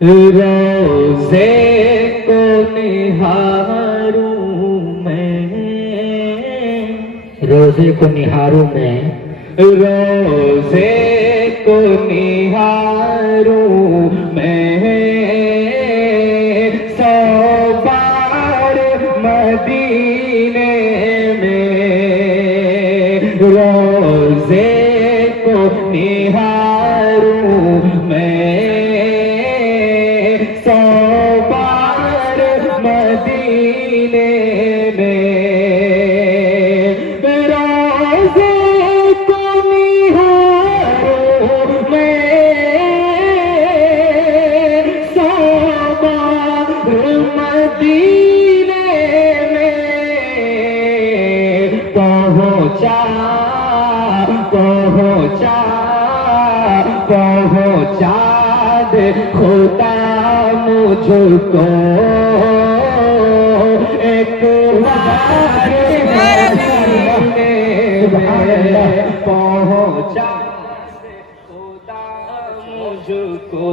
रोज़े को निहारूं मैं, रोजे को निहारूं मैं, रोज़े को निहारूं मैं, 100 बार मदीने में। रोज़े को निहारूं मैं, 100 बार मदीने में। रोज़े को निहारूं मैं, 100 बार मदीने में। पहुँचा दे खुदा मुझको एक बार मदीने में। पहुँचा दे खुदा मुझको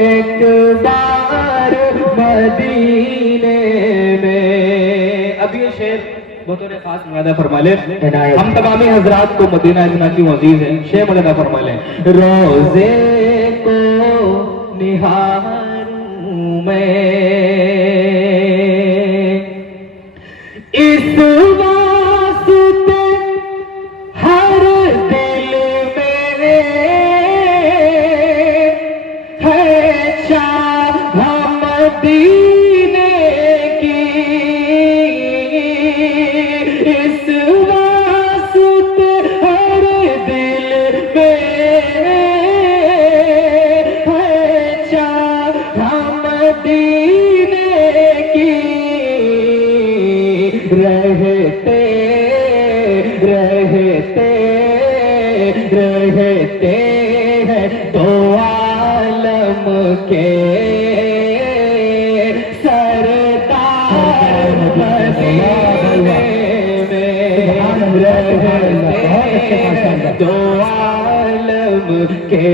एक बार मदीने में। अब ये शेर बतौर खास मुलादा फरमा ले, हम तमामी हजरात को मदीना इतना की अजीज है, शेर मुलादा फरमा ले। रोज़े को निहारूं मैं, इस वास्ते हर दिल में है चाह मदीने की। इस वास्ते हर दिल में है चाह मदीने की। रहते हैं दो आलम के सरदार मदीने में। रहते हैं दो आलम के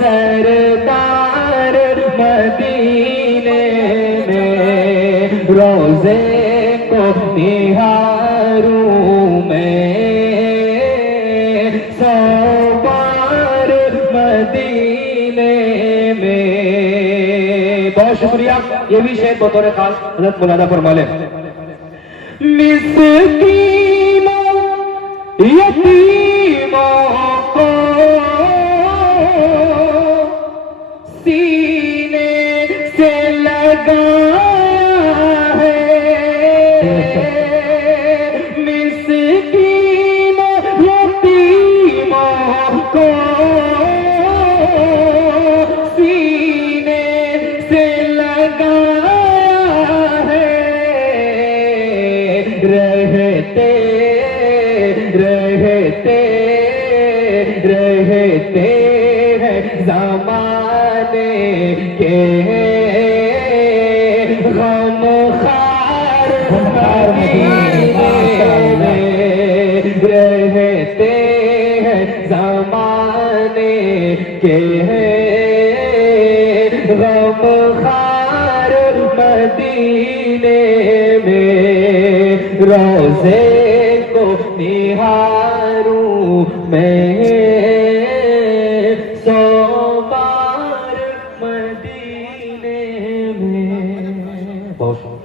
सरदार मदीने में। रोज़े को निहारूं मैं, 100 बार मदीने में। बहुत शुक्रिया। ये भी शेर बतौर खास हज़रत मौलाना फरमा ले। मिस्कीनों यतीमों को सीने से लगाया है। मिस्कीनों यतीमों को सीने से लगाया है। रहते हैं ज़माने के गमख़ार मदीने में। रहते हैं ज़माने के गमख़ार मदीने में। रोज़े को निहारूं मैं, 100 बार मदीने में। बहुत